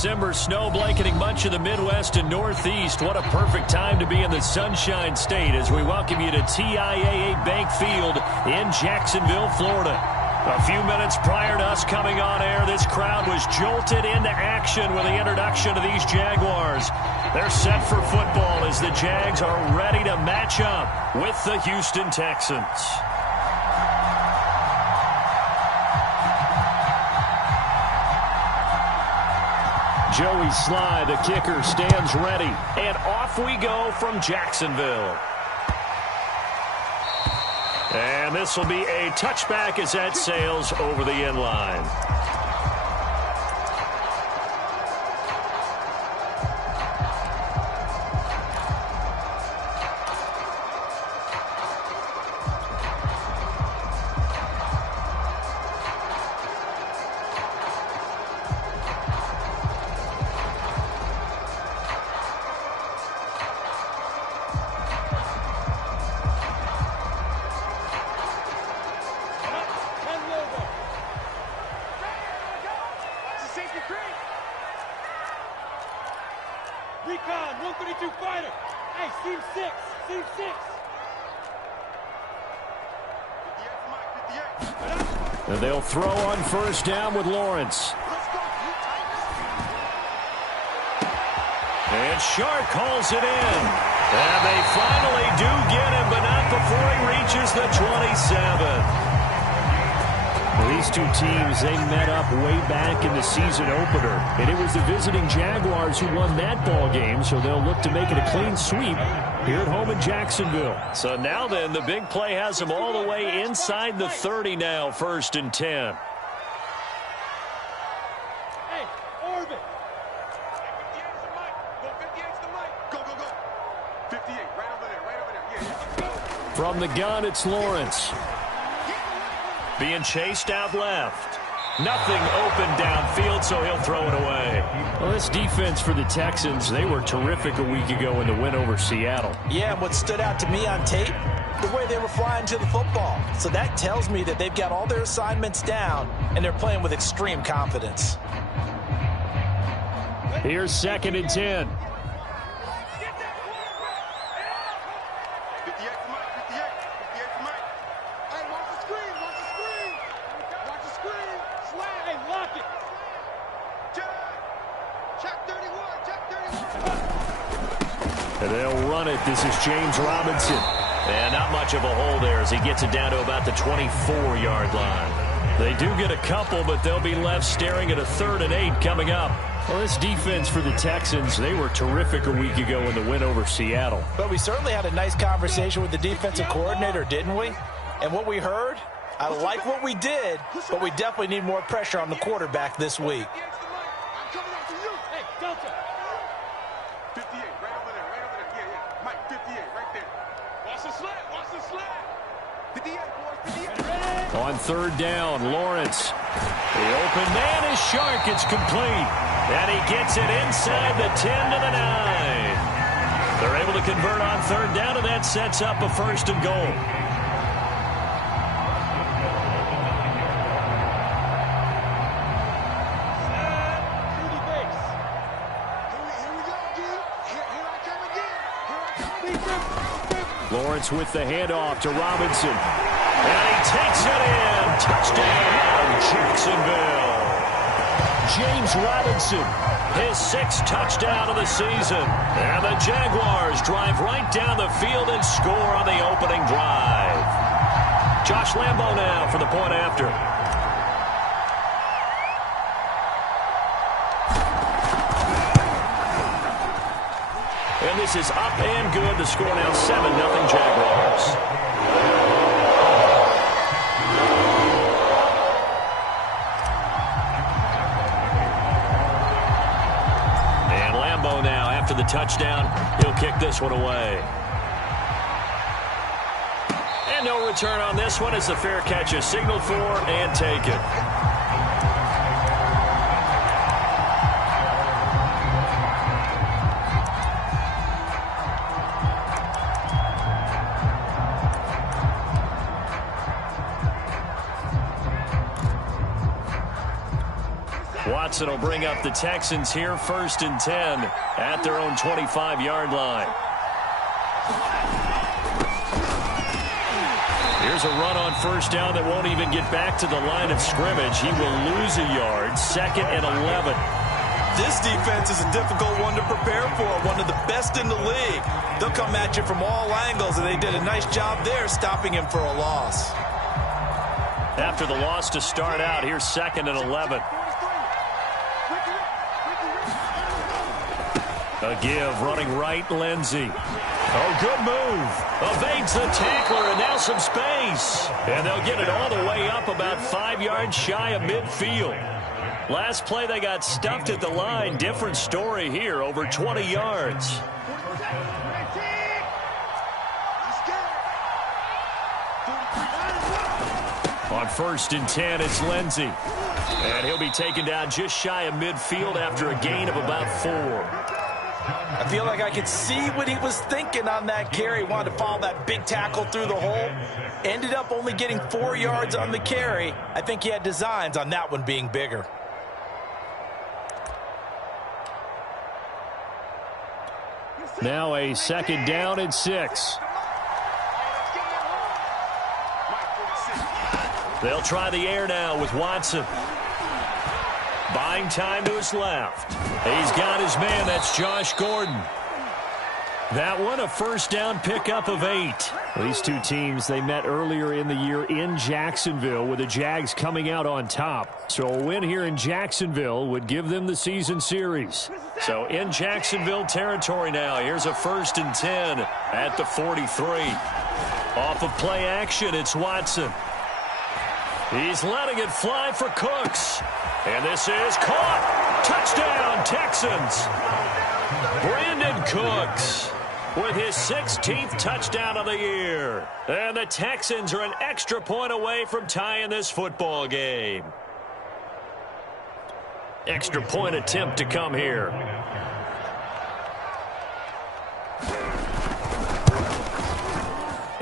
December snow blanketing much of the Midwest and Northeast. What a perfect time to be in the Sunshine State as we welcome you to TIAA Bank Field in Jacksonville, Florida. A few minutes prior to us coming on air, this crowd was jolted into action with the introduction of these Jaguars. They're set for football as the Jags are ready to match up with the Houston Texans. Joey Sly, the kicker, stands ready. And off we go from Jacksonville. And this will be a touchback as that sails over the end line. Recon, 132 fighter. Hey, seam 6, seam 6. And they'll throw on first down with Lawrence. And Shark calls it in. And they finally do get him, but not before he reaches the 27. These two teams, they met up way back in the season opener. And it was the visiting Jaguars who won that ball game, so they'll look to make it a clean sweep here at home in Jacksonville. So now then, the big play has them all the way inside the 30 now, 1st and 10. Hey, Orbit. From the gun, it's Lawrence. Being chased out left. Nothing open downfield, so he'll throw it away. Well, this defense for the Texans, they were terrific a week ago in the win over Seattle. Yeah, and what stood out to me on tape, the way they were flying to the football. So that tells me that they've got all their assignments down, and they're playing with extreme confidence. Here's 2nd and 10. And they'll run it. This is James Robinson. And not much of a hole there as he gets it down to about the 24-yard line. They do get a couple, but they'll be left staring at a 3rd and 8 coming up. Well, this defense for the Texans, they were terrific a week ago in the win over Seattle. But we certainly had a nice conversation with the defensive coordinator, didn't we? And what we heard, I like what we did, but we definitely need more pressure on the quarterback this week. On 3rd down, Lawrence. The open man is Shark. It's complete. And he gets it inside the 10 to the 9. They're able to convert on 3rd down, and that sets up a 1st and goal. Lawrence with the handoff to Robinson. And he takes it in. Touchdown, Jacksonville. James Robinson, his 6th touchdown of the season. And the Jaguars drive right down the field and score on the opening drive. Josh Lambo now for the point after. And this is up and good. The score now 7-0 Jaguars. And Lambo now after the touchdown. He'll kick this one away. And no return on this one as the fair catch is signaled for and taken. Watson will bring up the Texans here, 1st and 10 at their own 25-yard line. Here's a run on 1st down that won't even get back to the line of scrimmage. He will lose a yard, 2nd and 11. This defense is a difficult one to prepare for, one of the best in the league. They'll come at you from all angles, and they did a nice job there stopping him for a loss. After the loss to start out, here's 2nd and 11. A give, running right, Lindsey. Oh, good move. Evades the tackler, and now some space. And they'll get it all the way up about 5 yards shy of midfield. Last play, they got stuffed at the line. Different story here, over 20 yards. On 1st and 10, it's Lindsey. And he'll be taken down just shy of midfield after a gain of about 4. I feel like I could see what he was thinking on that carry. He wanted to follow that big tackle through the hole. Ended up only getting 4 yards on the carry. I think he had designs on that one being bigger. Now a 2nd down and 6. They'll try the air now with Watson. Buying time to his left. He's got his man. That's Josh Gordon. That one, a 1st down pickup of 8. These two teams, they met earlier in the year in Jacksonville with the Jags coming out on top. So a win here in Jacksonville would give them the season series. So in Jacksonville territory now, here's a 1st and 10 at the 43. Off of play action, it's Watson. He's letting it fly for Cooks. And this is caught. Touchdown, Texans. Brandon Cooks with his 16th touchdown of the year. And the Texans are an extra point away from tying this football game. Extra point attempt to come here.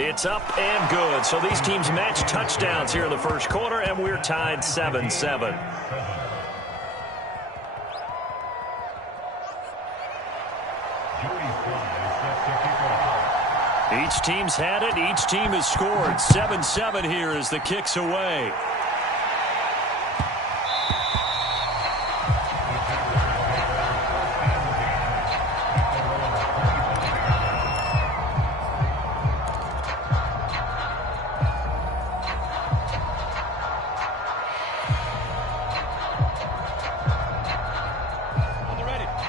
It's up and good. So these teams match touchdowns here in the first quarter, and we're tied 7-7. Each team's had it. Each team has scored. 7-7 here as the kick's away.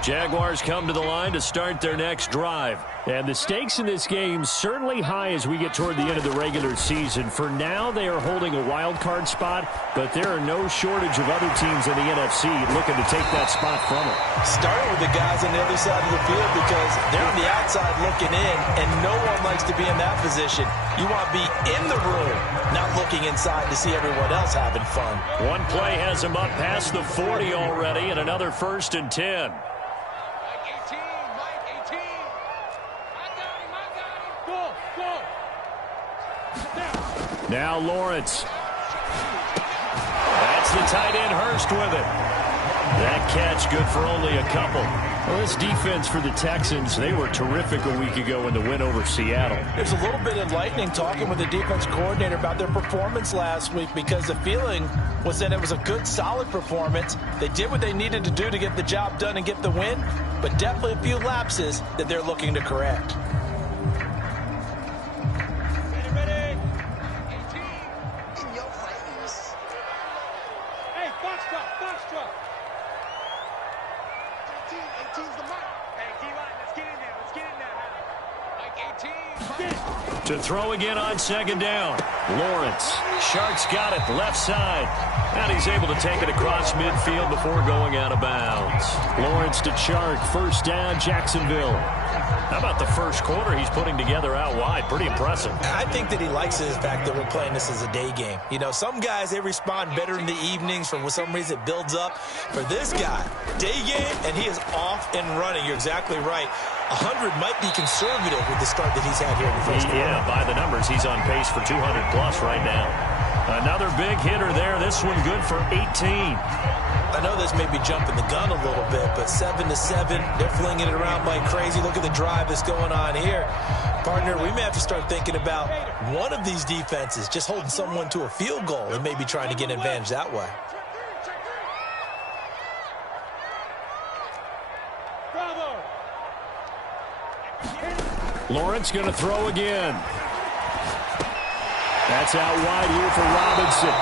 Jaguars come to the line to start their next drive. And the stakes in this game certainly high as we get toward the end of the regular season. For now, they are holding a wild card spot, but there are no shortage of other teams in the NFC looking to take that spot from them. Starting with the guys on the other side of the field because they're on the outside looking in, and no one likes to be in that position. You want to be in the room, not looking inside to see everyone else having fun. One play has them up past the 40 already, and another 1st and 10. Now Lawrence. That's the tight end Hurst with it. That catch good for only a couple. Well, this defense for the Texans, they were terrific a week ago in the win over Seattle. There's a little bit enlightening talking with the defense coordinator about their performance last week because the feeling was that it was a good, solid performance. They did what they needed to do to get the job done and get the win, but definitely a few lapses that they're looking to correct. To throw again on 2nd down. Lawrence. Shark's got it left side. And he's able to take it across midfield before going out of bounds. Lawrence to Chark. 1st down, Jacksonville. How about the first quarter he's putting together out wide? Pretty impressive. I think that he likes the fact that we're playing this as a day game. You know, some guys, they respond better in the evenings. For some reason, it builds up. For this guy, day game, and he is off and running. You're exactly right. 100 might be conservative with the start that he's had here in the first quarter. Yeah, by the numbers, he's on pace for 200-plus right now. Another big hitter there. This one good for 18. I know this may be jumping the gun a little bit, but 7-7, they're flinging it around like crazy. Look at the drive that's going on here. Partner, we may have to start thinking about one of these defenses just holding someone to a field goal and maybe trying to get an advantage that way. Lawrence going to throw again. That's out wide here for Robinson.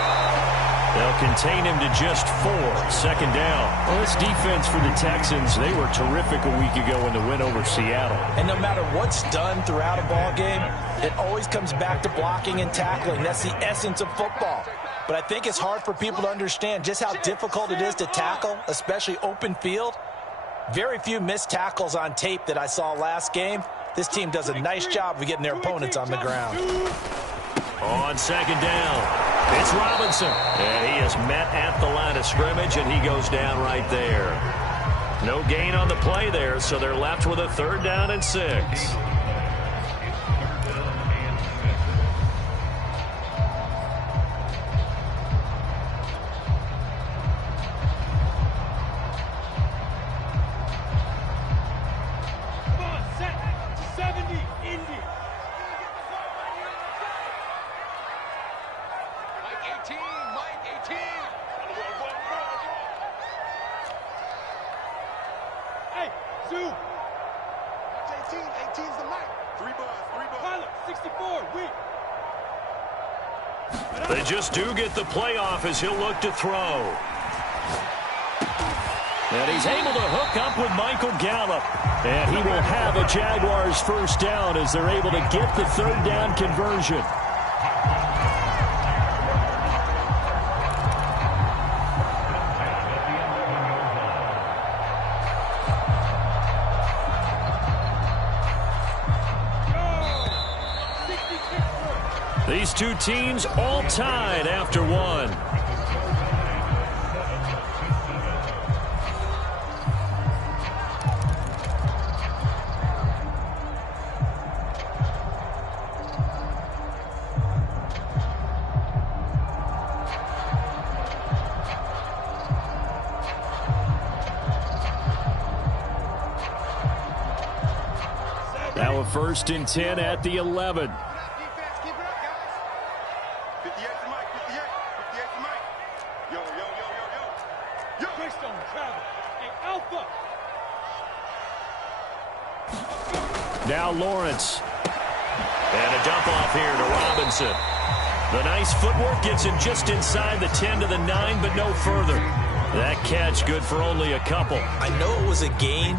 They'll contain him to just 4. Second down. Well, this defense for the Texans, they were terrific a week ago in the win over Seattle. And no matter what's done throughout a ball game, it always comes back to blocking and tackling. That's the essence of football. But I think it's hard for people to understand just how difficult it is to tackle, especially open field. Very few missed tackles on tape that I saw last game. This team does a nice job of getting their opponents on the ground. On second down, it's Robinson. And he is met at the line of scrimmage, and he goes down right there. No gain on the play there, so they're left with a 3rd down and 6. They just do get the playoff as he'll look to throw. And he's able to hook up with Michael Gallup. And he will have a Jaguars first down as they're able to get the 3rd down conversion. These two teams all tied after one. Now a 1st and 10 at the 11. Now Lawrence. And a dump off here to Robinson. The nice footwork gets him just inside the 10 to the 9, but no further. That catch good for only a couple. I know it was a gain,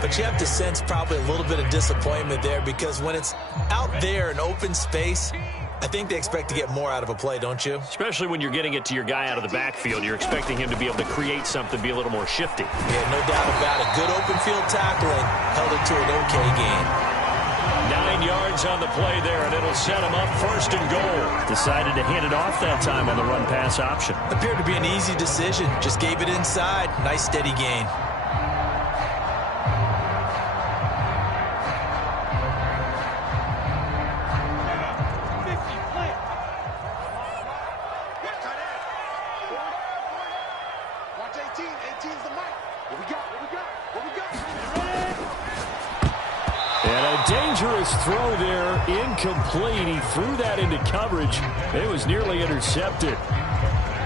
but you have to sense probably a little bit of disappointment there because when it's out there in open space, I think they expect to get more out of a play, don't you? Especially when you're getting it to your guy out of the backfield. You're expecting him to be able to create something, be a little more shifty. Yeah, no doubt about it. Good open field tackling held it to an okay gain. 9 yards on the play there, and it'll set him up 1st and goal. Decided to hand it off that time on the run-pass option. Appeared to be an easy decision. Just gave it inside. Nice, steady gain. Dangerous throw there, incomplete. He threw that into coverage. It was nearly intercepted.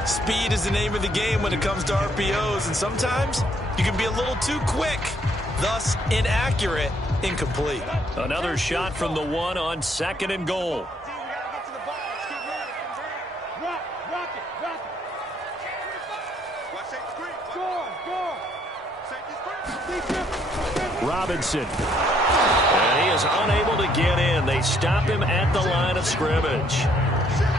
Speed is the name of the game when it comes to RPOs, and sometimes you can be a little too quick, thus inaccurate, incomplete. Another shot from the 1 on 2nd and goal. Robinson. And he is unable to get in. They stop him at the line of scrimmage.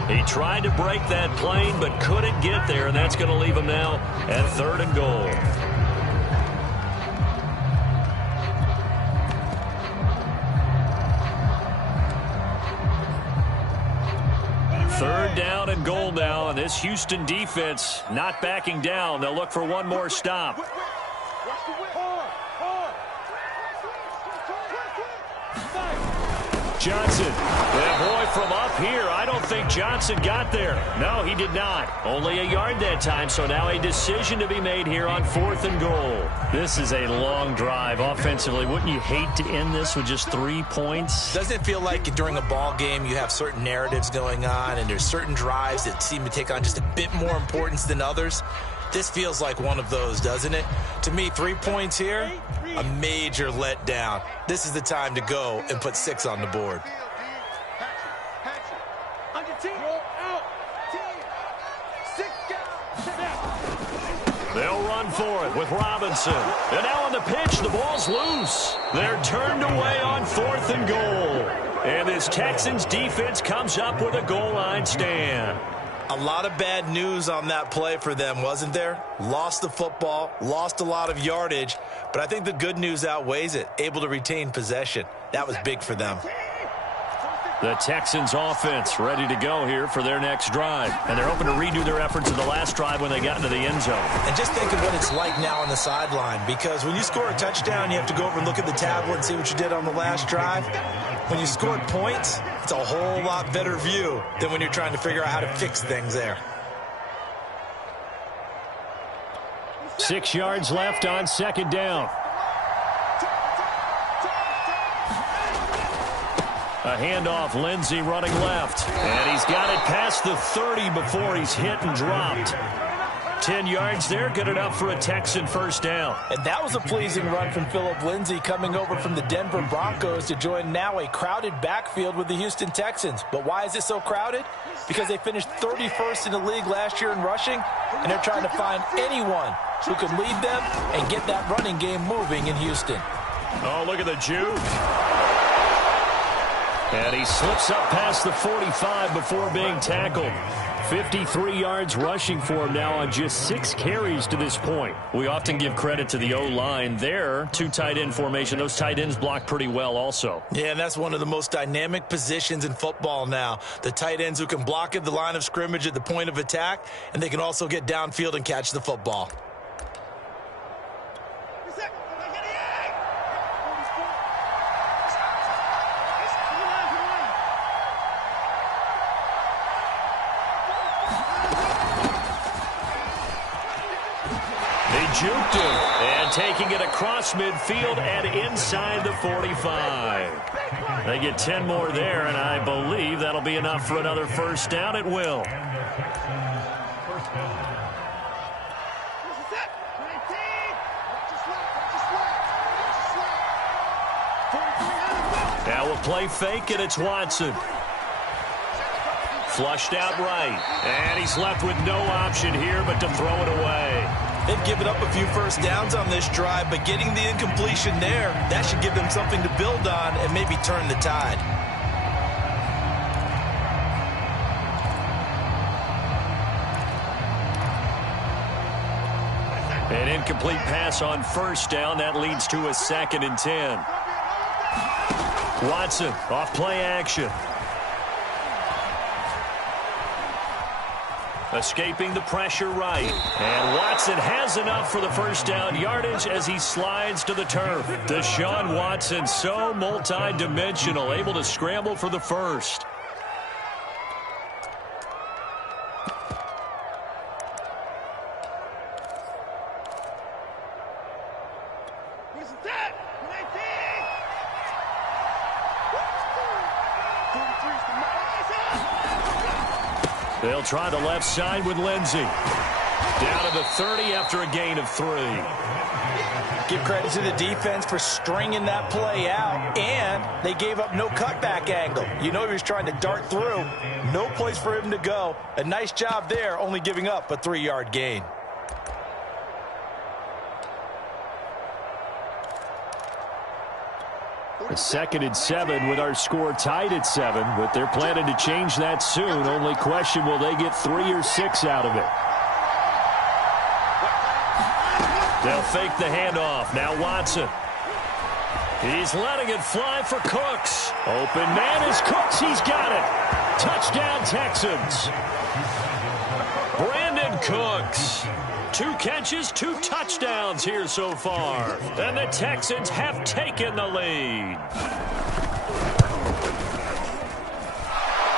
He tried to break that plane but couldn't get there, and that's going to leave him now at 3rd and goal. Third down and goal now, and this Houston defense not backing down. They'll look for one more stop. Johnson. And boy, from up here, I don't think Johnson got there. No, he did not. Only a yard that time, so now a decision to be made here on 4th and goal. This is a long drive offensively. Wouldn't you hate to end this with just 3 points? Doesn't it feel like during a ball game you have certain narratives going on and there's certain drives that seem to take on just a bit more importance than others? This feels like one of those, doesn't it? To me, 3 points here, a major letdown. This is the time to go and put 6 on the board. They'll run for it with Robinson. And now on the pitch, the ball's loose. They're turned away on 4th and goal. And this Texans defense comes up with a goal line stand. A lot of bad news on that play for them, wasn't there? Lost the football, lost a lot of yardage, but I think the good news outweighs it. Able to retain possession. That was big for them. The Texans offense ready to go here for their next drive. And they're hoping to redo their efforts in the last drive when they got into the end zone. And just think of what it's like now on the sideline, because when you score a touchdown, you have to go over and look at the tablet and see what you did on the last drive. When you scored points, it's a whole lot better view than when you're trying to figure out how to fix things there. 6 yards left on 2nd down. A handoff, Lindsey running left. And he's got it past the 30 before he's hit and dropped. 10 yards there, good enough for a Texan first down. And that was a pleasing run from Phillip Lindsay coming over from the Denver Broncos to join now a crowded backfield with the Houston Texans. But why is it so crowded? Because they finished 31st in the league last year in rushing, and they're trying to find anyone who can lead them and get that running game moving in Houston. Oh, look at the juke. And he slips up past the 45 before being tackled. 53 yards rushing for him now on just 6 carries to this point. We often give credit to the O-line there. 2 tight end formation. Those tight ends block pretty well also. Yeah, and that's one of the most dynamic positions in football now. The tight ends who can block at the line of scrimmage at the point of attack, and they can also get downfield and catch the football. Juked him, and taking it across midfield and inside the 45. They get 10 more there, and I believe that'll be enough for another first down. It will. Now we'll play fake, and it's Watson. Flushed out right, and he's left with no option here but to throw it away. They've given up a few first downs on this drive, but getting the incompletion there, that should give them something to build on and maybe turn the tide. An incomplete pass on first down. That leads to a 2nd and 10. Watson off play action. Escaping the pressure right. And Watson has enough for the first down yardage as he slides to the turf. Deshaun Watson, so multi-dimensional, able to scramble for the first. They'll try the left side with Lindsey. Down to the 30 after a gain of 3. Give credit to the defense for stringing that play out, and they gave up no cutback angle. You know he was trying to dart through. No place for him to go. A nice job there, only giving up a 3-yard gain. A 2nd and 7 with our score tied at 7, but they're planning to change that soon. Only question, will they get 3 or 6 out of it? They'll fake the handoff. Now Watson. He's letting it fly for Cooks. Open man is Cooks. He's got it. Touchdown Texans. Brandon Cooks. 2 catches, 2 touchdowns here so far. And the Texans have taken the lead.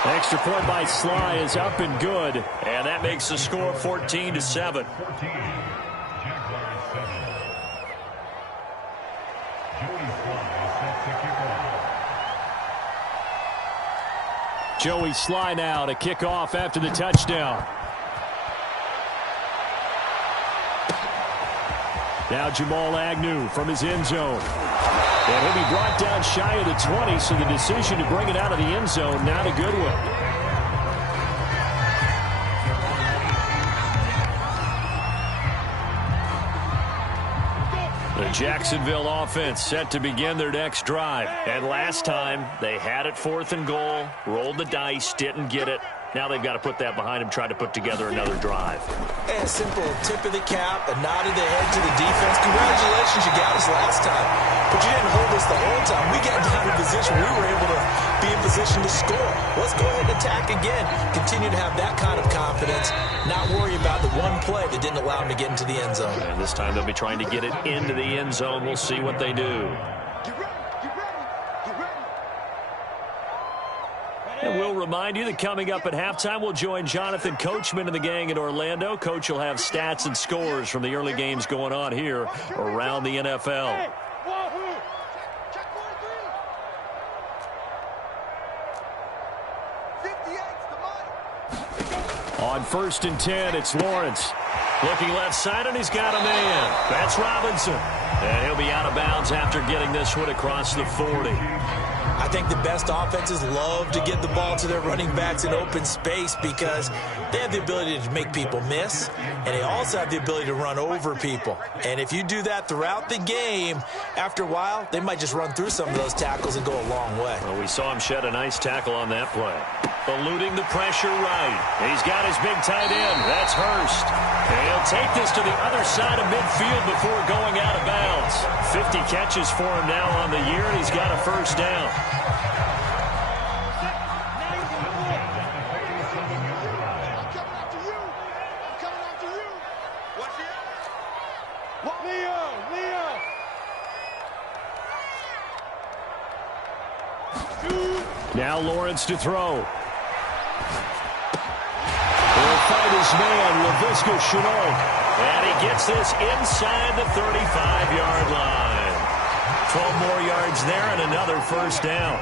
Extra point by Sly is up and good. And that makes the score 14-7. Joey Sly now to kick off after the touchdown. Now Jamal Agnew from his end zone. And he'll be brought down shy of the 20, so the decision to bring it out of the end zone, not a good one. The Jacksonville offense set to begin their next drive. And last time, they had it 4th and goal, rolled the dice, didn't get it. Now they've got to put that behind them, try to put together another drive. And a simple tip of the cap, a nod of the head to the defense. Congratulations, you got us last time. But you didn't hold us the whole time. We got down in position. We were able to be in position to score. Let's go ahead and attack again. Continue to have that kind of confidence. Not worry about the one play that didn't allow them to get into the end zone. And this time they'll be trying to get it into the end zone. We'll see what they do. And we'll remind you that coming up at halftime, we'll join Jonathan Coachman and the gang in Orlando. Coach will have stats and scores from the early games going on here around the NFL. On 1st and 10, it's Lawrence. Looking left side, and he's got a man. That's Robinson. And he'll be out of bounds after getting this one across the 40. I think the best offenses love to get the ball to their running backs in open space because they have the ability to make people miss, and they also have the ability to run over people. And if you do that throughout the game, after a while, they might just run through some of those tackles and go a long way. Well, we saw him shed a nice tackle on that play. Eluding the pressure right. He's got his big tight end. That's Hurst. And he'll take this to the other side of midfield before going out of bounds. 50 catches for him now on the year, and he's got a first down. Now Lawrence to throw. He'll fight his man, Laviska Shenault. And he gets this inside the 35-yard line. 12 more yards there and another first down.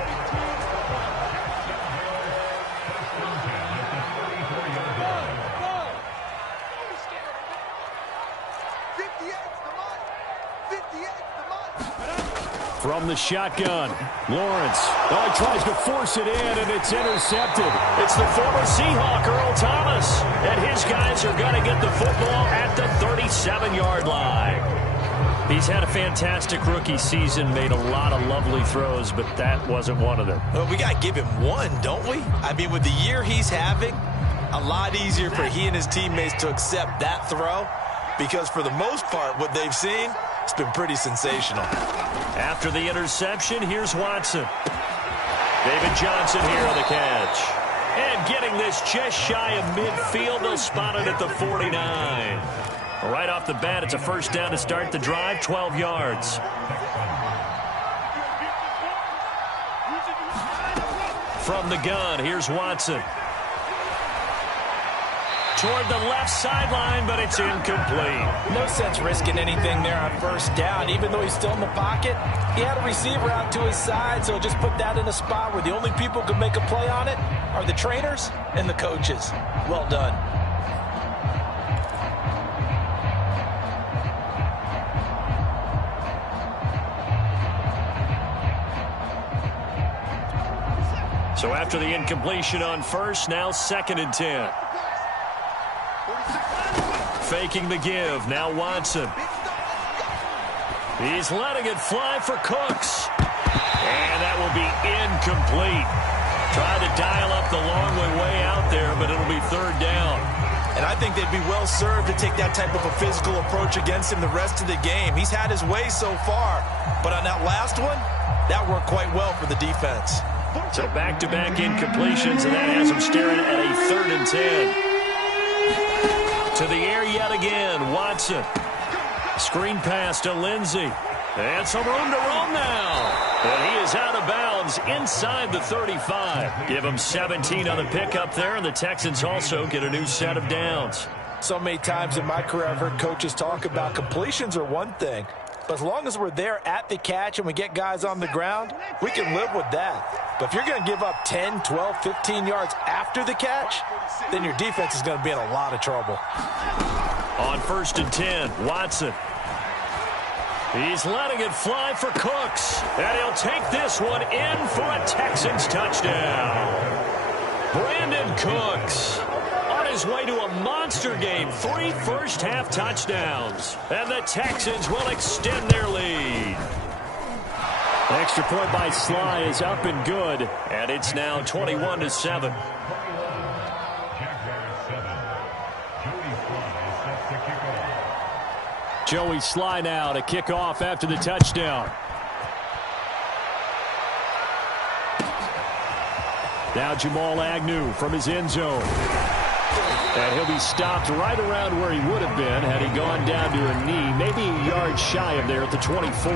From the shotgun, Lawrence. Oh, he tries to force it in, and it's intercepted. It's the former Seahawk, Earl Thomas. And his guys are going to get the football at the 37-yard line. He's had a fantastic rookie season, made a lot of lovely throws, but that wasn't one of them. Well, we got to give him one, don't we? I mean, with the year he's having, a lot easier for he and his teammates to accept that throw because for the most part, what they've seen, it's been pretty sensational. After the interception, here's Watson. David Johnson here on the catch. And getting this just shy of midfield, they'll spot it at the 49. Right off the bat, it's a first down to start the drive, 12 yards. From the gun, here's Watson. Toward the left sideline, but it's incomplete. No sense risking anything there on first down. Even though he's still in the pocket, he had a receiver out to his side, so just put that in a spot where the only people who can make a play on it are the trainers and the coaches. Well done. So after the incompletion on first, now 2nd and 10. Faking the give. Now Watson. He's letting it fly for Cooks. And that will be incomplete. Tried to dial up the long way out there, but it'll be 3rd down. And I think they'd be well served to take that type of a physical approach against him the rest of the game. He's had his way so far, but on that last one, that worked quite well for the defense. So back-to-back incompletions, and that has him staring at a 3rd and 10. To the air yet again, Watson. Screen pass to Lindsey. And some room to roam now. And he is out of bounds downs inside the 35. Give them 17 on the pickup there, and the Texans also get a new set of downs. So many times in my career I've heard coaches talk about completions are one thing, but as long as we're there at the catch and we get guys on the ground, we can live with that. But if you're going to give up 10, 12, 15 yards after the catch, then your defense is going to be in a lot of trouble. On 1st and 10, Watson. He's letting it fly for Cooks, and he'll take this one in for a Texans touchdown. Brandon Cooks on his way to a monster game, 3 first-half touchdowns, and the Texans will extend their lead. Extra point by Sly is up and good, and it's now 21-7. Joey Sly now to kick off after the touchdown. Now Jamal Agnew from his end zone. And he'll be stopped right around where he would have been had he gone down to a knee, maybe a yard shy of there at the 24.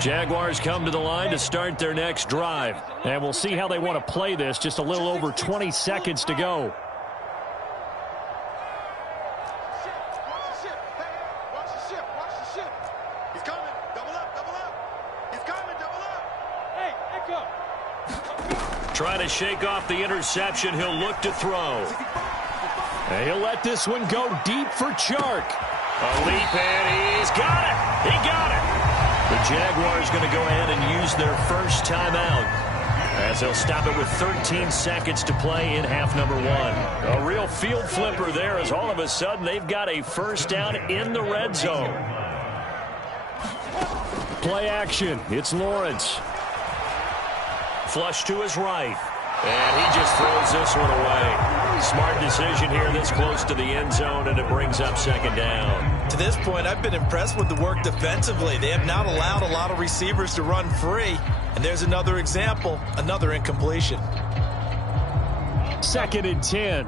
Jaguars come to the line to start their next drive. And we'll see how they want to play this. Just a little over 20 seconds to go. Trying to shake off the interception. He'll look to throw. And he'll let this one go deep for Chark. A leap, and he's got it. He got it. The Jaguars going to go ahead and use their first timeout, as they'll stop it with 13 seconds to play in half number 1. A real field flipper there, as all of a sudden they've got a first down in the red zone. Play action. It's Lawrence. Flush to his right. And he just throws this one away. Smart decision here this close to the end zone, and it brings up second down. To this point, I've been impressed with the work defensively. They have not allowed a lot of receivers to run free. And there's another example, another incompletion. 2nd and 10.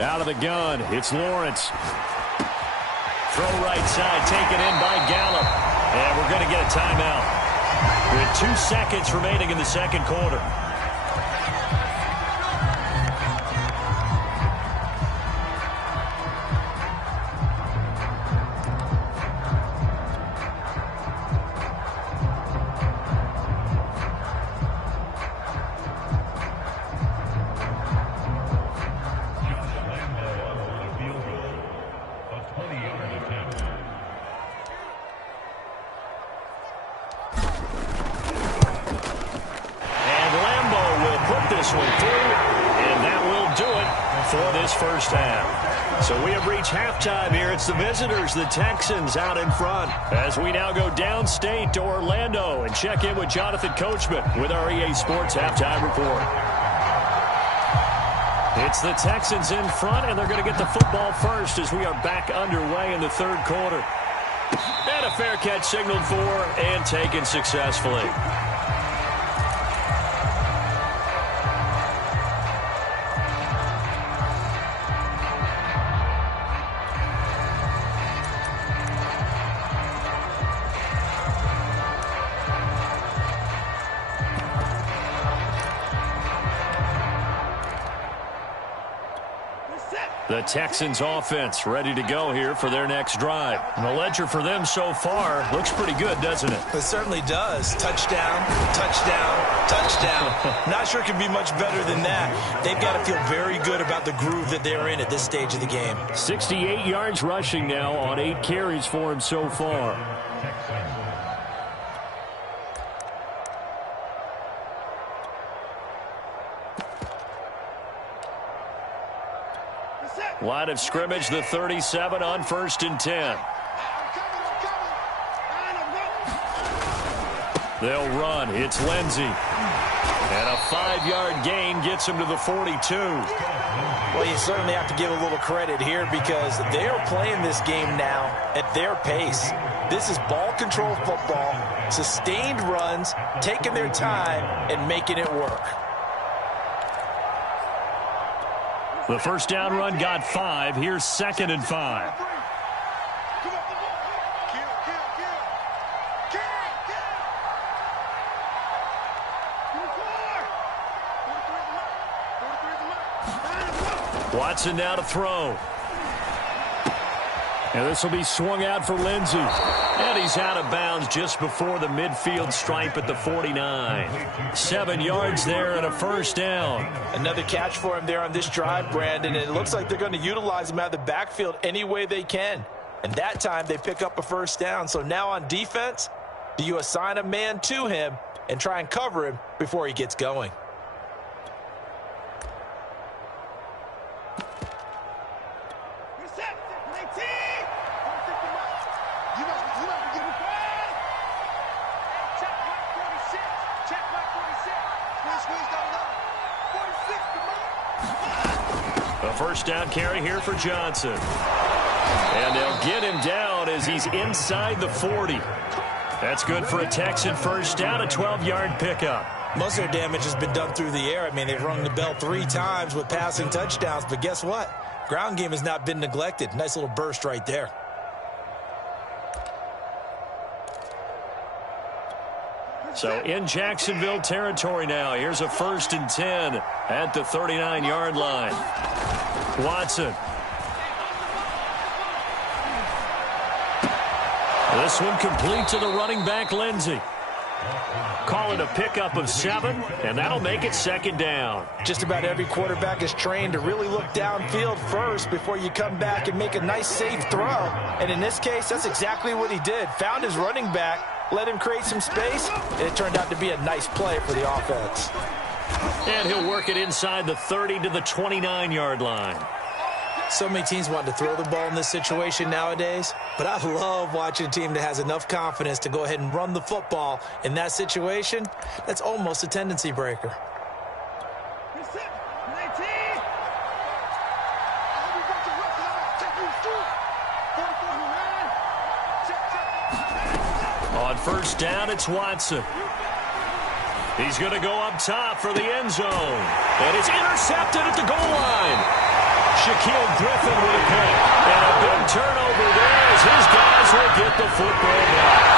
Out of the gun, it's Lawrence. Throw right side, taken in by Gallup. And we're going to get a timeout with 2 seconds remaining in the second quarter. The visitors, the Texans, out in front, as we now go downstate to Orlando and check in with Jonathan Coachman with our EA Sports halftime report. It's the Texans in front, and they're going to get the football first as we are back underway in the third quarter. And a fair catch signaled for and taken successfully. The Texans offense ready to go here for their next drive. And the ledger for them so far looks pretty good, doesn't it? It certainly does. Touchdown, touchdown, touchdown. Not sure it can be much better than that. They've got to feel very good about the groove that they're in at this stage of the game. 68 yards rushing now on 8 carries for him so far. Line of scrimmage, the 37 on 1st and 10. They'll run. It's Lindsey. And a 5-yard gain gets him to the 42. Well, you certainly have to give a little credit here because they are playing this game now at their pace. This is ball control football, sustained runs, taking their time, and making it work. The first down run got 5. Here's 2nd and 5. Watson now to throw. And this will be swung out for Lindsey. And he's out of bounds just before the midfield stripe at the 49. 7 yards there and a first down. Another catch for him there on this drive, Brandon. And it looks like they're going to utilize him out of the backfield any way they can. And that time they pick up a first down. So now on defense, do you assign a man to him and try and cover him before he gets going? A first down carry here for Johnson. And they'll get him down as he's inside the 40. That's good for a Texan first down, a 12-yard pickup. Most of their damage has been done through the air. I mean, they've rung the bell 3 times with passing touchdowns, but guess what? Ground game has not been neglected. Nice little burst right there. So in Jacksonville territory now. Here's a 1st and 10 at the 39-yard line. Watson. This one complete to the running back, Lindsey. Call it a pickup of 7, and that'll make it 2nd down. Just about every quarterback is trained to really look downfield first before you come back and make a nice, safe throw. And in this case, that's exactly what he did. Found his running back, let him create some space, and it turned out to be a nice play for the offense. And he'll work it inside the 30 to the 29-yard line. So many teams want to throw the ball in this situation nowadays, but I love watching a team that has enough confidence to go ahead and run the football in that situation. That's almost a tendency breaker. On first down, it's Watson. He's going to go up top for the end zone. And it's intercepted at the goal line. Shaquille Griffin with a pick. And a big turnover there as his guys will get the football back.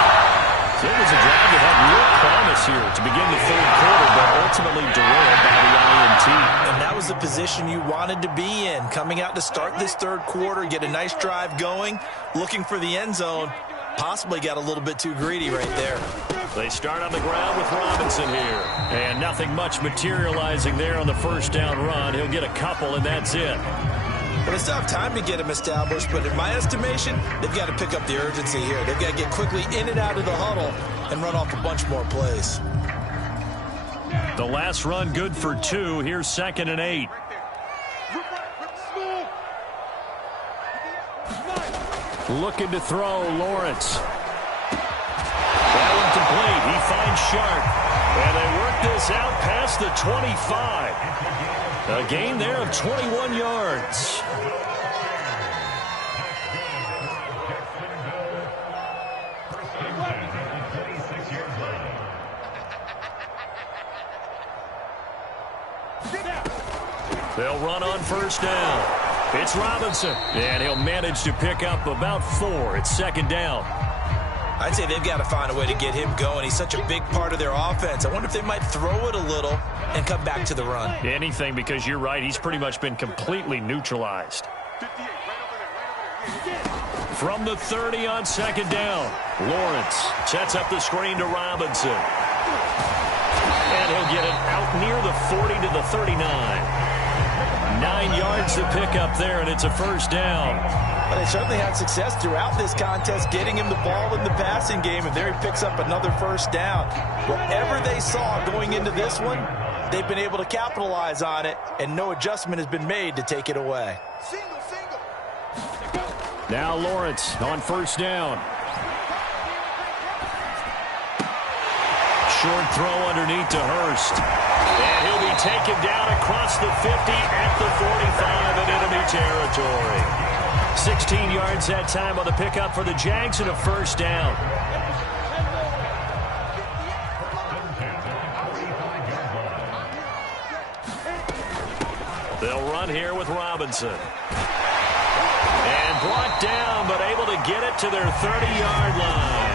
So it was a drive that had real promise here to begin the 3rd quarter, but ultimately derailed by the INT. And that was the position you wanted to be in. Coming out to start this 3rd quarter, get a nice drive going, looking for the end zone. Possibly got a little bit too greedy right there. They start on the ground with Robinson here. And nothing much materializing there on the first down run. He'll get a couple, and that's it. Well, they still have time to get him established, but in my estimation, they've got to pick up the urgency here. They've got to get quickly in and out of the huddle and run off a bunch more plays. The last run good for 2. Here's 2nd and 8. Looking to throw, Lawrence. That one complete. He finds Sharp. And they work this out past the 25. A gain there of 21 yards. They'll run on first down. It's Robinson, and he'll manage to pick up about 4. It's 2nd down. I'd say they've got to find a way to get him going. He's such a big part of their offense. I wonder if they might throw it a little and come back to the run. Anything, because you're right. He's pretty much been completely neutralized. From the 30 on 2nd down, Lawrence sets up the screen to Robinson. And he'll get it out near the 40 to the 39. 9 yards to pick up there, and it's a first down. But they certainly had success throughout this contest getting him the ball in the passing game, and there he picks up another first down. Whatever they saw going into this one, they've been able to capitalize on it, and no adjustment has been made to take it away. Now Lawrence on first down. short throw underneath to Hurst. And he'll be taken down across the 50 at the 45 in enemy territory. 16 yards that time on the pickup for the Jags and a first down. They'll run here with Robinson. And brought down, but able to get it to their 30-yard line.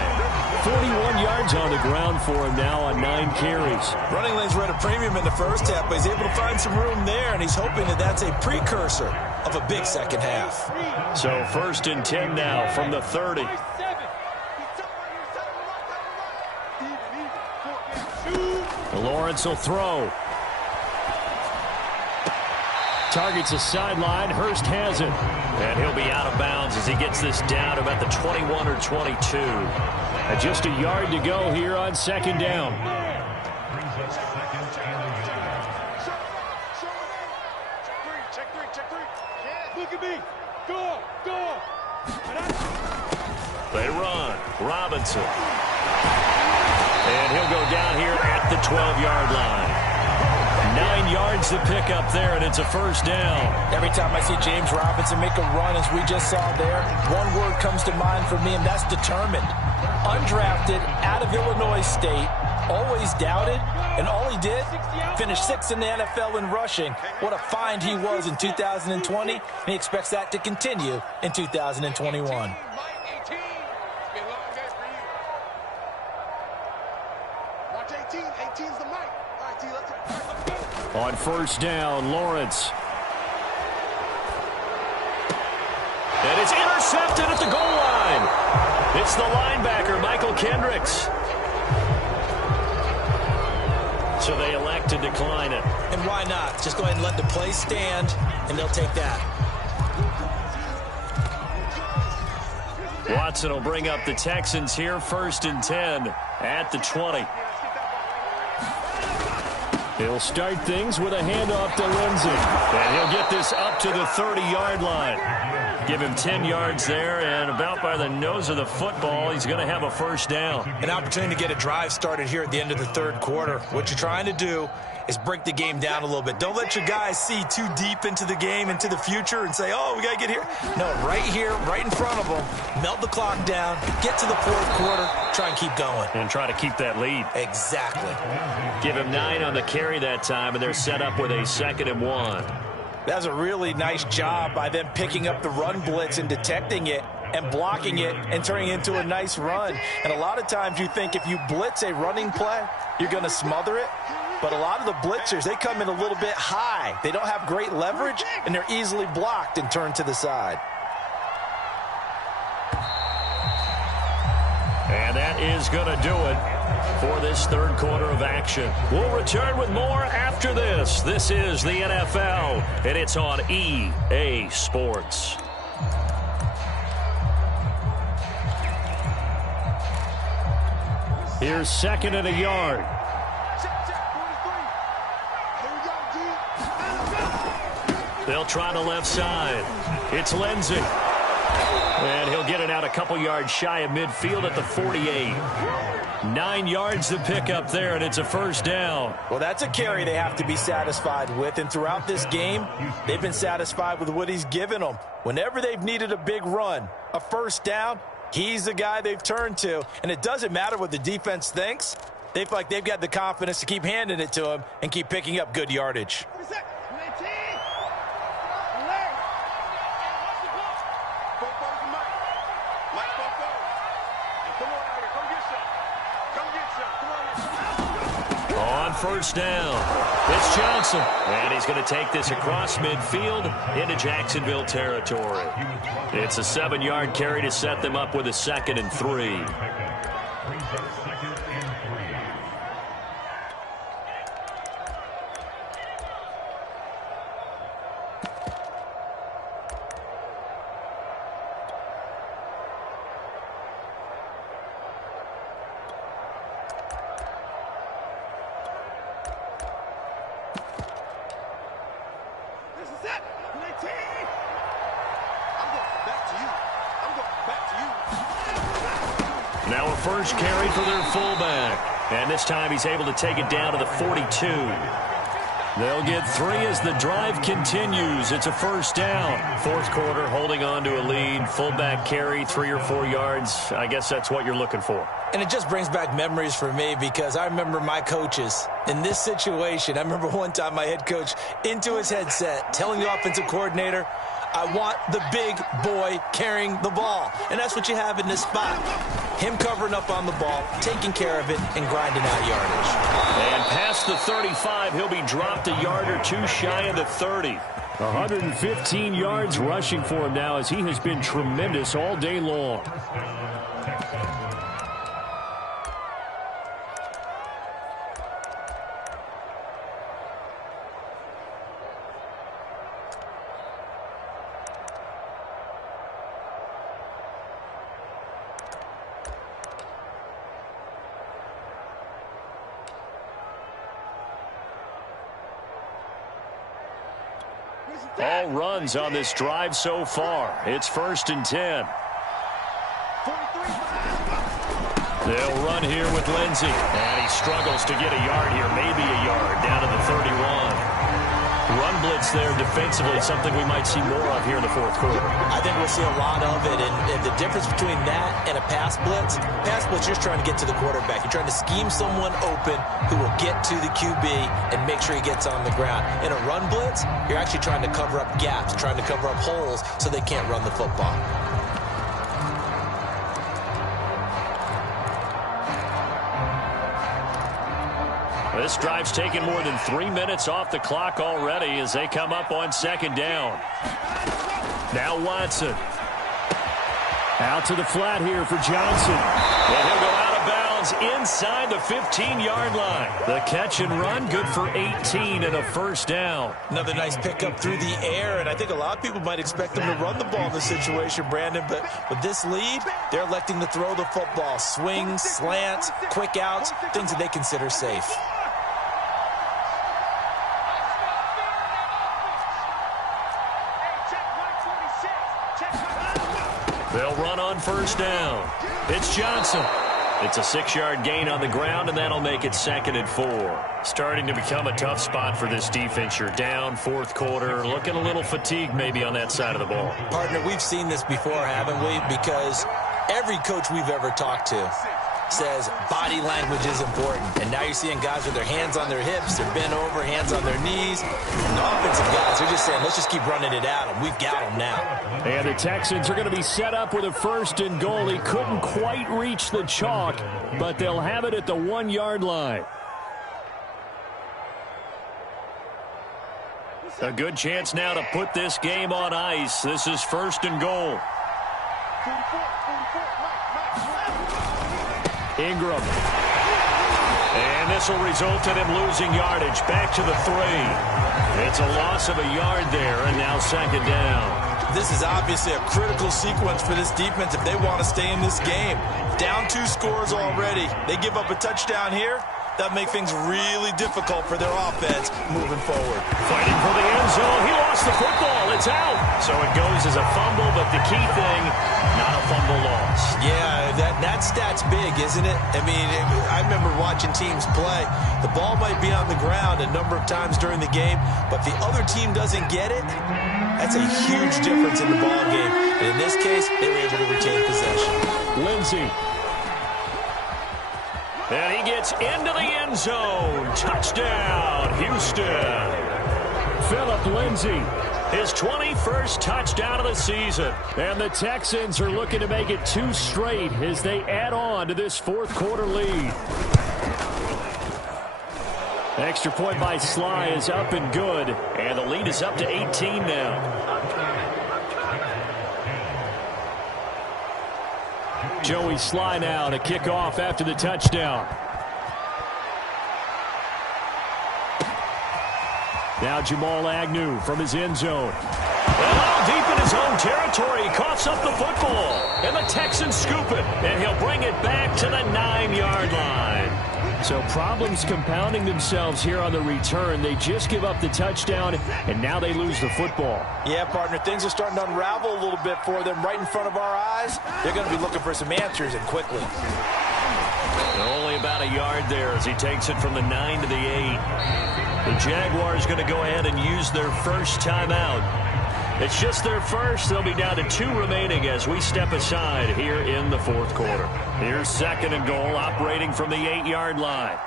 41 yards on the ground for him now on 9 carries. Running lanes were at a premium in the first half, but he's able to find some room there, and he's hoping that that's a precursor of a big second half. So 1st and 10 now from the 30. Lawrence will throw. Targets the sideline. Hurst has it. And he'll be out of bounds as he gets this down about the 21 or 22. And just a yard to go here on 2nd down. Look at me. Go. They run. Robinson. And he'll go down here at the 12-yard line. 9 yards to pick up there, and it's a first down. Every time I see James Robinson make a run, as we just saw there, one word comes to mind for me, and that's determined. Undrafted, out of Illinois State, always doubted, and all he did, finished 6th in the NFL in rushing. What a find he was in 2020, and he expects that to continue in 2021. On first down, Lawrence. And it's intercepted at the goal line. It's the linebacker, Michael Kendricks. So they elect to decline it. And why not? Just go ahead and let the play stand, and they'll take that. Watson will bring up the Texans here, 1st and 10 at the 20. He'll start things with a handoff to Lindsey. And he'll get this up to the 30-yard line. Give him 10 yards there, and about by the nose of the football, he's going to have a first down. An opportunity to get a drive started here at the end of the 3rd quarter. What you're trying to do is break the game down a little bit. Don't let your guys see too deep into the game, into the future, and say, oh, we got to get here. No, right here, right in front of them, melt the clock down, get to the 4th quarter, try and keep going. And try to keep that lead. Exactly. Give him 9 on the carry that time, and they're set up with a 2nd and 1. That was a really nice job by them picking up the run blitz and detecting it and blocking it and turning it into a nice run. And a lot of times you think if you blitz a running play, you're going to smother it. But a lot of the blitzers, they come in a little bit high. They don't have great leverage, and they're easily blocked and turned to the side. And that is going to do it for this 3rd quarter of action. We'll return with more after this. This is the NFL, and it's on EA Sports. Here's 2nd and a yard. They'll try the left side. It's Lindsey. And he'll get it out a couple yards shy of midfield at the 48. 9 yards to pick up there, and it's a first down. Well, that's a carry they have to be satisfied with. And throughout this game, they've been satisfied with what he's given them. Whenever they've needed a big run, a first down, he's the guy they've turned to. And it doesn't matter what the defense thinks. They feel like they've got the confidence to keep handing it to him and keep picking up good yardage. On first down, it's Johnson. And he's going to take this across midfield into Jacksonville territory. It's a 7-yard carry to set them up with a 2nd and 3. Now a first carry for their fullback. And this time he's able to take it down to the 42. They'll get 3 as the drive continues. It's a first down. Fourth quarter, holding on to a lead. Fullback carry, 3 or 4 yards. I guess that's what you're looking for. And it just brings back memories for me because I remember my coaches in this situation. I remember one time my head coach into his headset telling the offensive coordinator, I want the big boy carrying the ball. And that's what you have in this spot. Him covering up on the ball, taking care of it, and grinding out yardage. And past the 35, he'll be dropped a yard or 2 shy of the 30. 115 yards rushing for him now as he has been tremendous all day long. All runs on this drive so far. It's 1st and 10. They'll run here with Lindsey. And he struggles to get a yard here, maybe a yard, down to the 31. Run blitz there defensively, something we might see more of here in the fourth quarter. I think we'll see a lot of it, and the difference between that and a pass blitz, you're just trying to get to the quarterback. You're trying to scheme someone open who will get to the QB and make sure he gets on the ground. In a run blitz, you're actually trying to cover up gaps, trying to cover up holes so they can't run the football. This drive's taken more than 3 minutes off the clock already as they come up on 2nd down. Now Watson. Out to the flat here for Johnson. And he'll go out of bounds inside the 15-yard line. The catch and run, good for 18 and a first down. Another nice pickup through the air, and I think a lot of people might expect them to run the ball in this situation, Brandon, but with this lead, they're electing to throw the football. Swings, slants, quick outs, things that they consider safe. They'll run on first down. It's Johnson. It's a 6-yard gain on the ground, and that'll make it 2nd and 4. Starting to become a tough spot for this defense. You're down, fourth quarter, looking a little fatigued maybe on that side of the ball. Partner, we've seen this before, haven't we? Because every coach we've ever talked to says body language is important. And now you're seeing guys with their hands on their hips, they're bent over, hands on their knees. And the offensive guys, they're just saying, let's just keep running it at them. We've got them now. And the Texans are going to be set up with a 1st and goal. He couldn't quite reach the chalk, but they'll have it at the 1-yard line. A good chance now to put this game on ice. This is 1st and goal. Ingram. And this will result in him losing yardage. Back to the 3. It's a loss of a yard there, and now 2nd down. This is obviously a critical sequence for this defense if they want to stay in this game. Down 2 scores already. They give up a touchdown here. That make things really difficult for their offense moving forward. Fighting for the end zone. He lost the football. It's out. So it goes as a fumble, but the key thing, not a fumble loss. Yeah, that stat's big, isn't it? I mean, I remember watching teams play. The ball might be on the ground a number of times during the game, but the other team doesn't get it. That's a huge difference in the ball game. And in this case, they were able to retain possession. Lindsey. And he gets into the end zone. Touchdown, Houston. Phillip Lindsey, his 21st touchdown of the season. And the Texans are looking to make it 2 straight as they add on to this fourth quarter lead. Extra point by Sly is up and good. And the lead is up to 18 now. Joey Sly now to kick off after the touchdown. Now Jamal Agnew from his end zone. And deep in his own territory, he coughs up the football. And the Texans scoop it. And he'll bring it back to the 9-yard line. So problems compounding themselves here on the return. They just give up the touchdown, and now they lose the football. Yeah, partner, things are starting to unravel a little bit for them right in front of our eyes. They're going to be looking for some answers, and quickly. Only about a yard there as he takes it from the 9 to the 8. The Jaguars going to go ahead and use their first timeout. It's just their first. They'll be down to 2 remaining as we step aside here in the fourth quarter. Here's 2nd and goal, operating from the 8-yard line.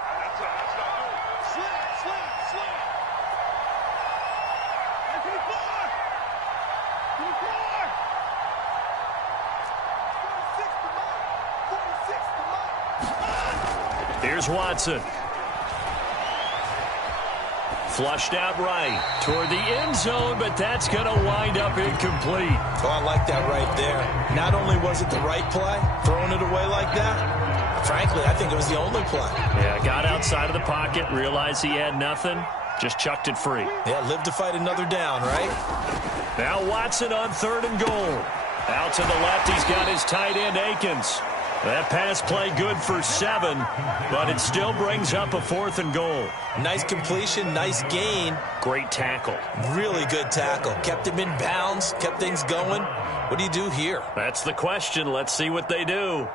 Here's Watson. Flushed out right toward the end zone, but that's going to wind up incomplete. Oh, I like that right there. Not only was it the right play, throwing it away like that, frankly, I think it was the only play. Yeah, got outside of the pocket, realized he had nothing, just chucked it free. Yeah, live to fight another down, right? Now Watson on 3rd and goal. Out to the left, he's got his tight end, Akins. That pass play good for 7, but it still brings up a 4th and goal. Nice completion, nice gain. Great tackle. Really good tackle. Kept him in bounds, kept things going. What do you do here? That's the question. Let's see what they do.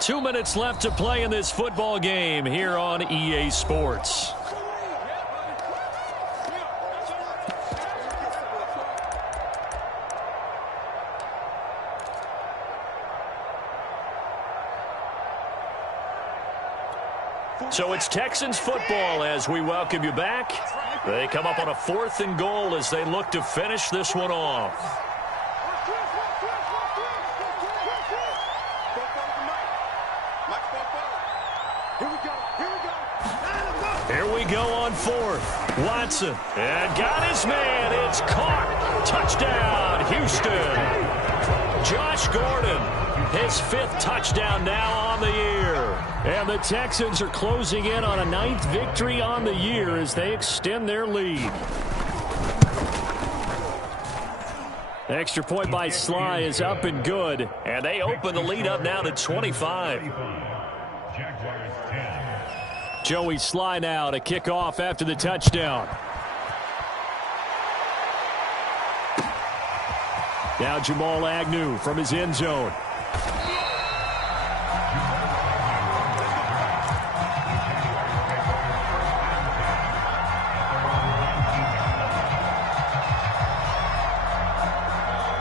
Two minutes left to play in this football game here on EA Sports. So it's Texans football as we welcome you back. They come up on a 4th and goal as they look to finish this one off. Here we go on 4th. Watson. And got his man. It's caught. Touchdown, Houston. Josh Gordon. His 5th touchdown now on the year. And the Texans are closing in on a 9th victory on the year as they extend their lead. Extra point by Sly is up and good. And they open the lead up now to 25. Joey Sly now to kick off after the touchdown. Now Jamal Agnew from his end zone.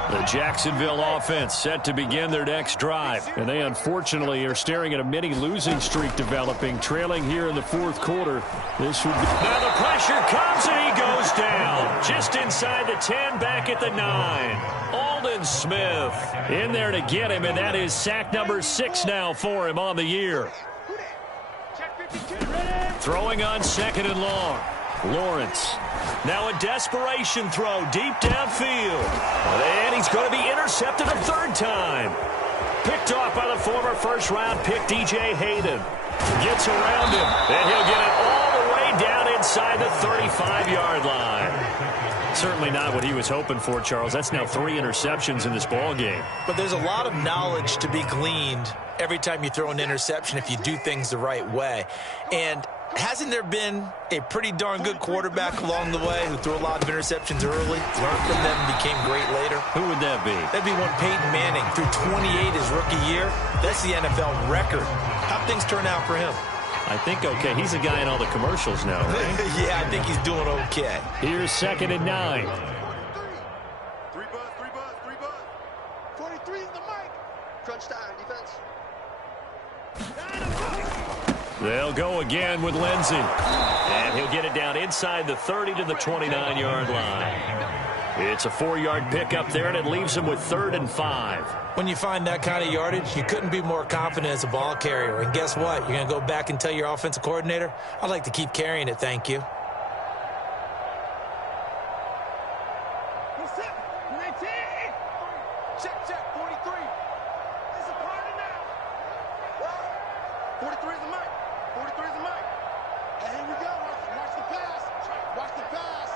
The Jacksonville offense set to begin their next drive. And they unfortunately are staring at a mini losing streak developing, trailing here in the 4th quarter. This would be... Now the pressure comes and he goes down. Just inside the 10, back at the 9. Aldon Smith in there to get him, and that is sack number 6 now for him on the year. Throwing on 2nd and long. Lawrence. Now a desperation throw deep downfield. And he's going to be intercepted a 3rd time. Picked off by the former first-round pick, DJ Hayden. Gets around him, and he'll get it all the way down inside the 35-yard line. Certainly not what he was hoping for, Charles. That's now 3 interceptions in this ball game. But there's a lot of knowledge to be gleaned every time you throw an interception if you do things the right way. And hasn't there been a pretty darn good quarterback along the way who threw a lot of interceptions early, learned from them, and became great later? Who would that be? That'd be one Peyton Manning. Threw 28 his rookie year. That's the NFL record. How'd things turn out for him? I think okay. He's a guy in all the commercials now, right? Yeah, I think he's doing okay. Here's 2nd and 9. 3 buzz. 43 is the mic. Crunch time, defense. They'll go again with Lindsey. And he'll get it down inside the 30 to the 29-yard line. It's a 4-yard pickup there, and it leaves him with 3rd and 5. When you find that kind of yardage, you couldn't be more confident as a ball carrier. And guess what? You're going to go back and tell your offensive coordinator, I'd like to keep carrying it, thank you. Check, 43. It's a party now. 43 is the mic. 43 is the mic. And here we go. Watch the pass. Watch the pass.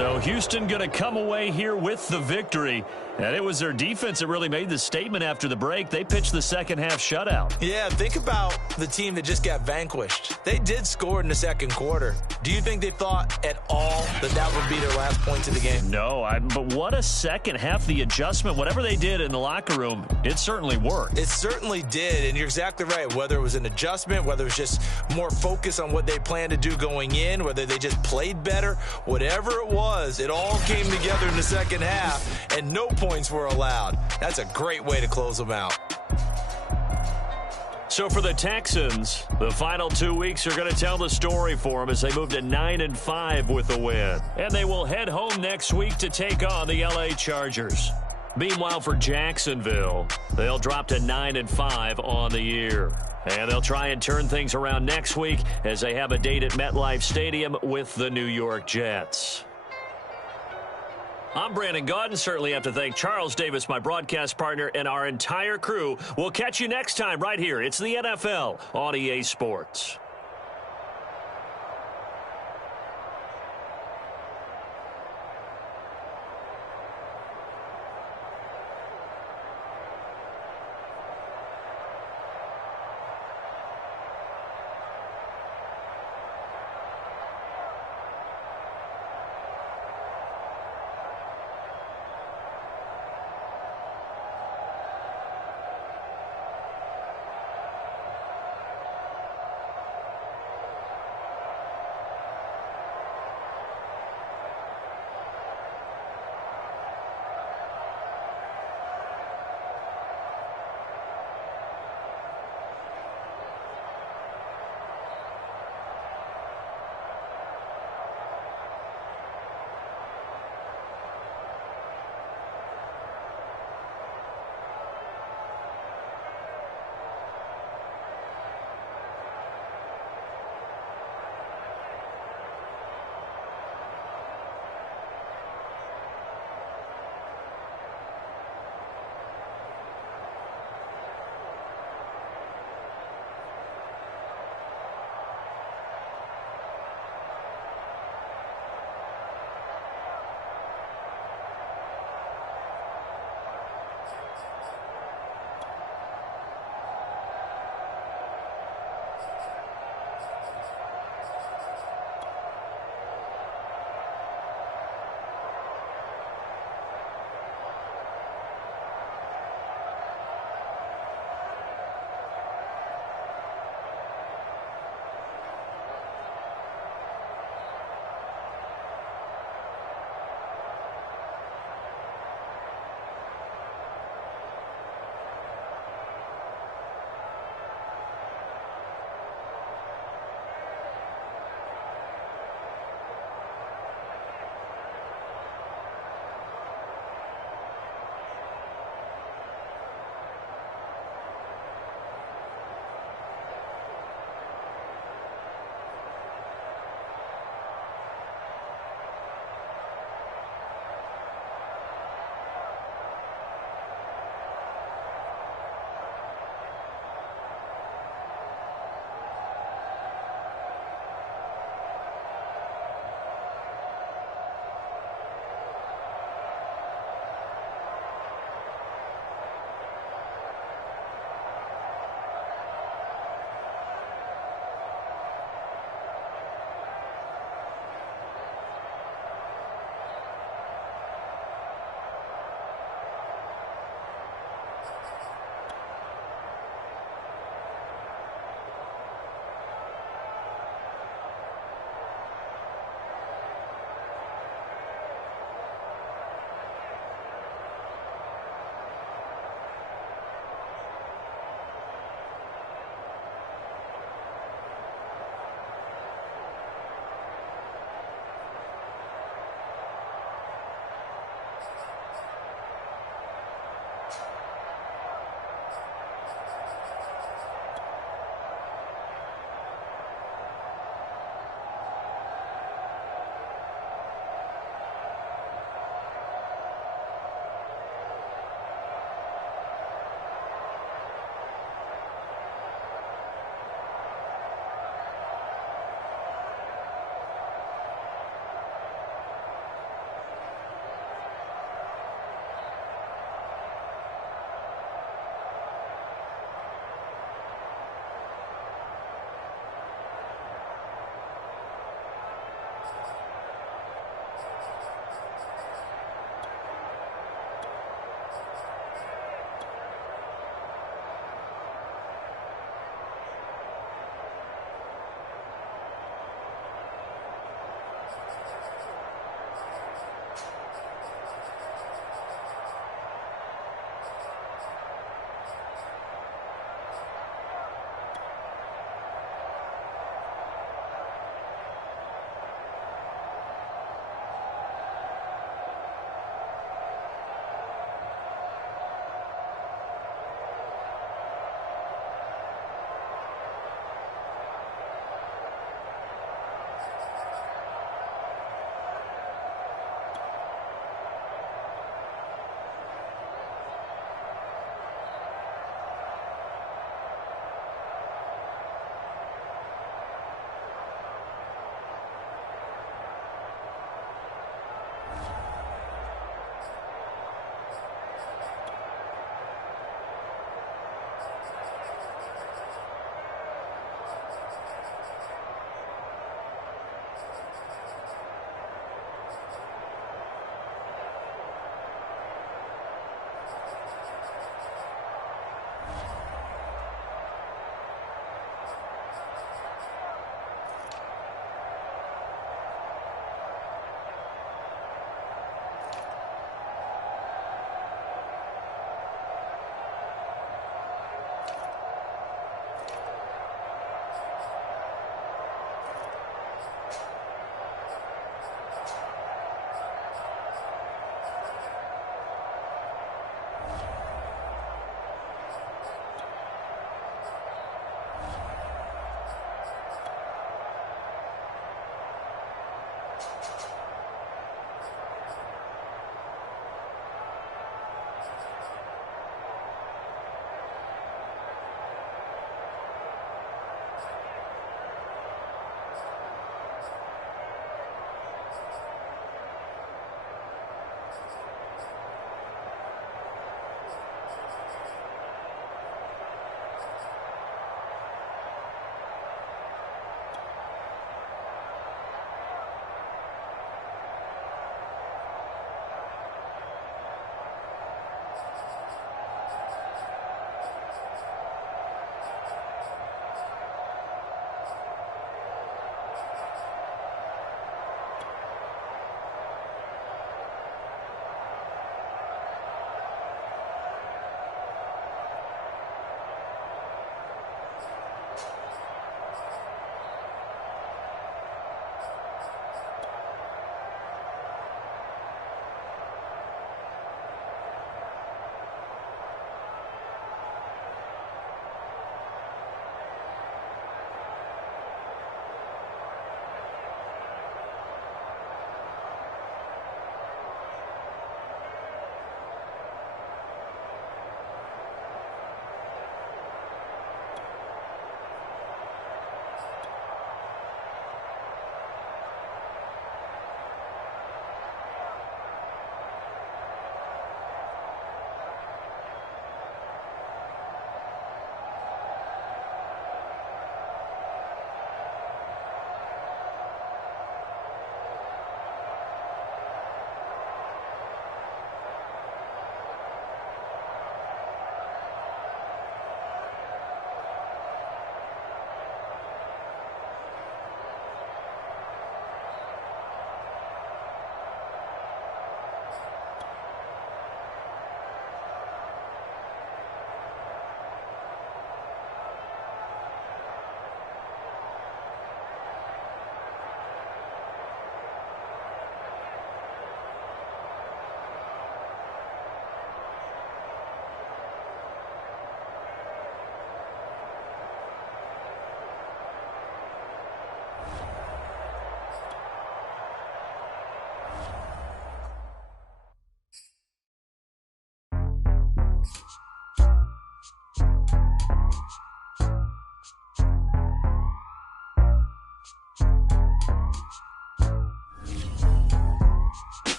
So Houston going to come away here with the victory. And it was their defense that really made the statement after the break. They pitched the second half shutout. Yeah, think about the team that just got vanquished. They did score in the second quarter. Do you think they thought at all that that would be their last points of the game? No, but what a second half. The adjustment, whatever they did in the locker room, it certainly worked. It certainly did, and you're exactly right. Whether it was an adjustment, whether it was just more focus on what they planned to do going in, whether they just played better, whatever it was, it all came together in the second half, and no points were allowed. That's a great way to close them out. So for the Texans, the final 2 weeks are going to tell the story for them as they move to 9-5 with a win. And they will head home next week to take on the LA Chargers. Meanwhile, for Jacksonville, they'll drop to 9-5 on the year. And they'll try and turn things around next week as they have a date at MetLife Stadium with the New York Jets. I'm Brandon Gaudin. Certainly have to thank Charles Davis, my broadcast partner, and our entire crew. We'll catch you next time right here. It's the NFL on EA Sports.